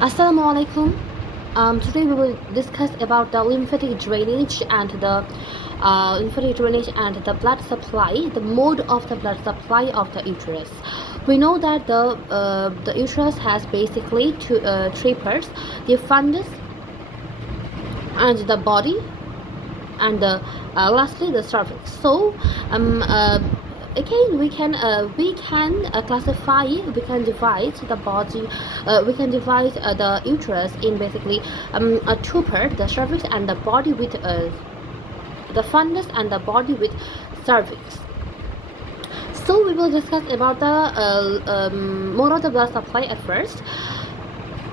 Assalamu alaikum. Today we will discuss about the lymphatic drainage and the blood supply, the mode of the blood supply of the uterus. We know that the uterus has basically three parts: the fundus and the body, and lastly the cervix. So again we can classify, we can divide the body, we can divide the uterus in basically two parts: the cervix and the body with the fundus, and the body with cervix. So we will discuss about the mode of the blood supply at first.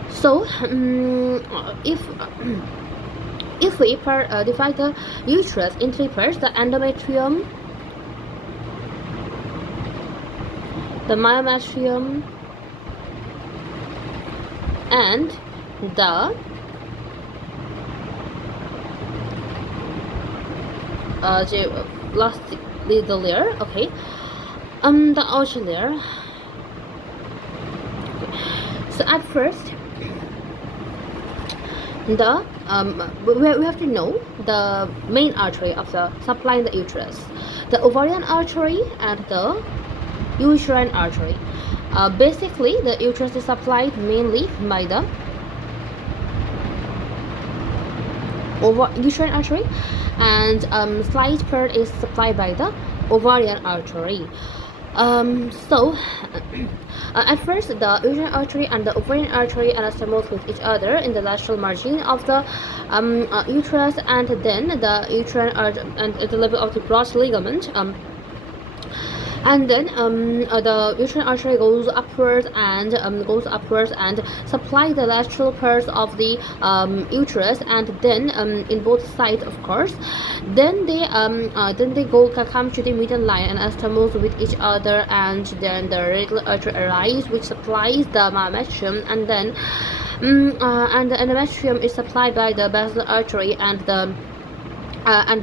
So if we divide the uterus in three parts: the endometrium, the myometrium, and the last little layer, okay, the outer layer. Okay. So at first, the we have to know the main artery of the supplying the uterus: the ovarian artery and the uterine artery. Basically, the uterus is supplied mainly by the uterine artery, and slight part is supplied by the ovarian artery. At first, the uterine artery and the ovarian artery anastomose with each other in the lateral margin of the uterus, and then the uterine artery and at the level of the broad ligament. And then the uterine artery goes upwards and supply the lateral parts of the uterus, and then in both sides, of course. Then they come to the median line and anastomose with each other, and then the radial artery arises, which supplies the myometrium, and then and the endometrium is supplied by the basilar artery and the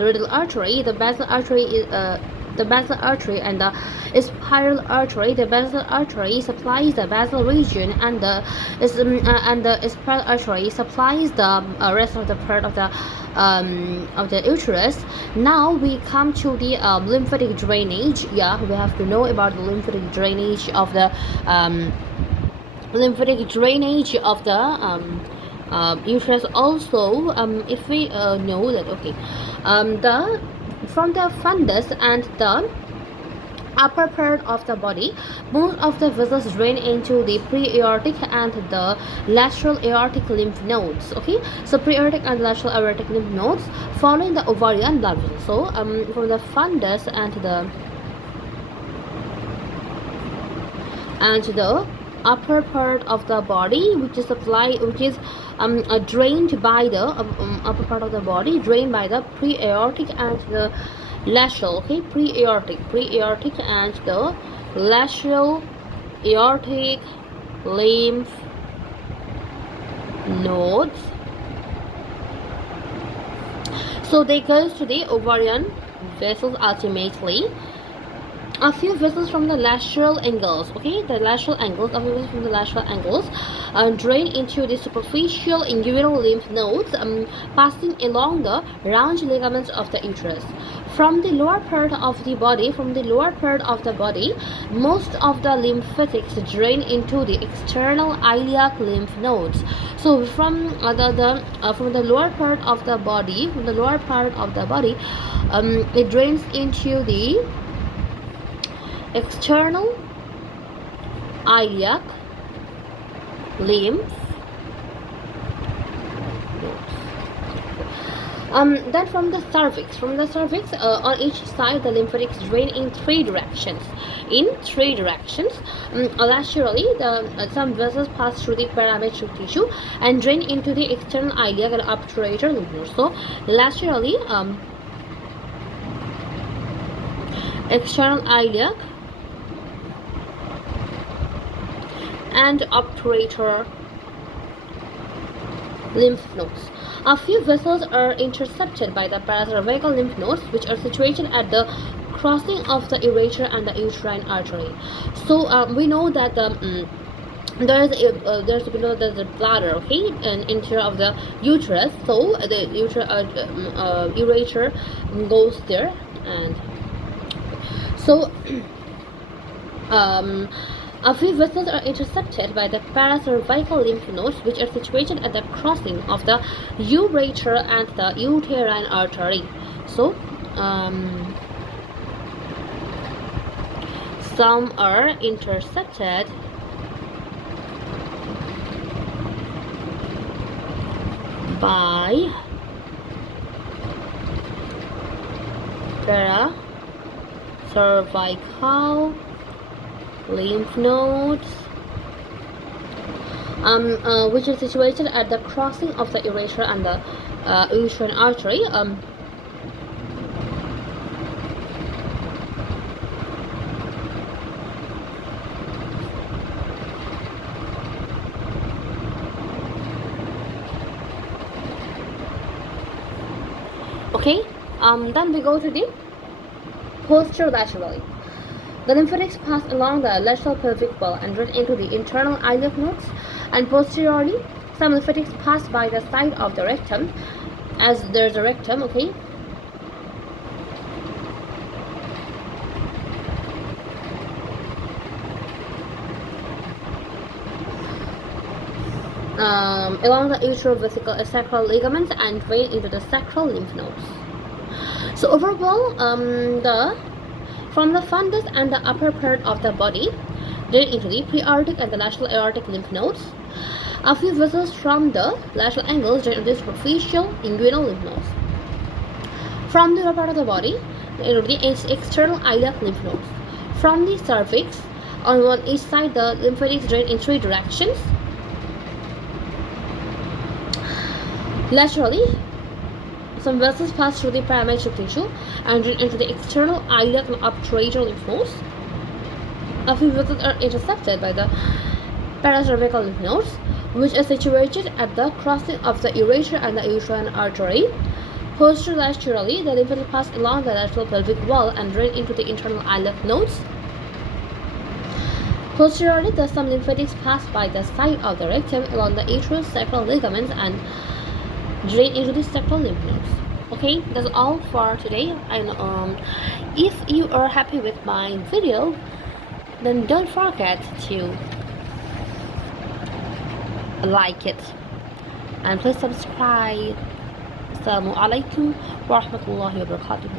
radial artery. The basilar artery is the basilar artery and the spiral artery. The basilar artery supplies the basal region, and the spiral artery supplies the rest of the part of the uterus. Now we come to the lymphatic drainage. Yeah, we have to know about the lymphatic drainage of the uterus. Also, if we know that, okay, from the fundus and the upper part of the body, most of the vessels drain into the pre-aortic and the lateral aortic lymph nodes. Okay, so pre-aortic and lateral aortic lymph nodes following the ovarian blood vessels. So from the fundus and the upper part of the body, which is drained by the upper part of the body, drained by the pre-aortic and the lateral, okay, pre-aortic and the lateral aortic lymph nodes. So they go to the ovarian vessels ultimately. A few vessels from the lateral angles, okay, the lateral angles, a few vessels from the lateral angles drain into the superficial inguinal lymph nodes, passing along the round ligaments of the uterus. From the lower part of the body, most of the lymphatics drain into the external iliac lymph nodes. So from the lower part of the body, it drains into the external iliac lymph nodes. Then from the cervix, on each side the lymphatics drain in three directions. Laterally, some vessels pass through the parametric tissue and drain into the external iliac and obturator lymph nodes. So laterally, external iliac and obturator lymph nodes. A few vessels are intercepted by the paracervical lymph nodes, which are situated at the crossing of the ureter and the uterine artery. So we know that the there's below the bladder, okay, and interior of the uterus. So the ureter goes there, and so a few vessels are intercepted by the paracervical lymph nodes, which are situated at the crossing of the ureter and the uterine artery. So some are intercepted by paracervical lymph nodes, which is situated at the crossing of the ureter and the uterine artery. Okay, then we go to the posterolaterally. The lymphatics pass along the lateral pelvic wall and run into the internal iliac nodes, and posteriorly, some lymphatics pass by the side of the rectum, as there's a rectum, okay? Along the uterovesical sacral ligaments and drain into the sacral lymph nodes. So overall, from the fundus and the upper part of the body, drain into the pre-aortic and the lateral aortic lymph nodes. A few vessels from the lateral angles drain into the superficial inguinal lymph nodes. From the upper part of the body, drain into the external iliac lymph nodes. From the cervix, on one each side, the lymphatics drain in three directions. Laterally, some vessels pass through the parametric tissue and drain into the external iliac and obturator lymph nodes. A few vessels are intercepted by the paracervical lymph nodes, which are situated at the crossing of the ureter and the uterine artery. Posterolaterally, the lymphatics pass along the lateral pelvic wall and drain into the internal iliac nodes. Posteriorly, some lymphatics pass by the side of the rectum along the uterosacral ligaments and drain into the sacral lymph nodes. Okay, that's all for today. And if you are happy with my video, then don't forget to like it and please subscribe. Assalamu alaikum wa rahmatullahi wa barakatuh.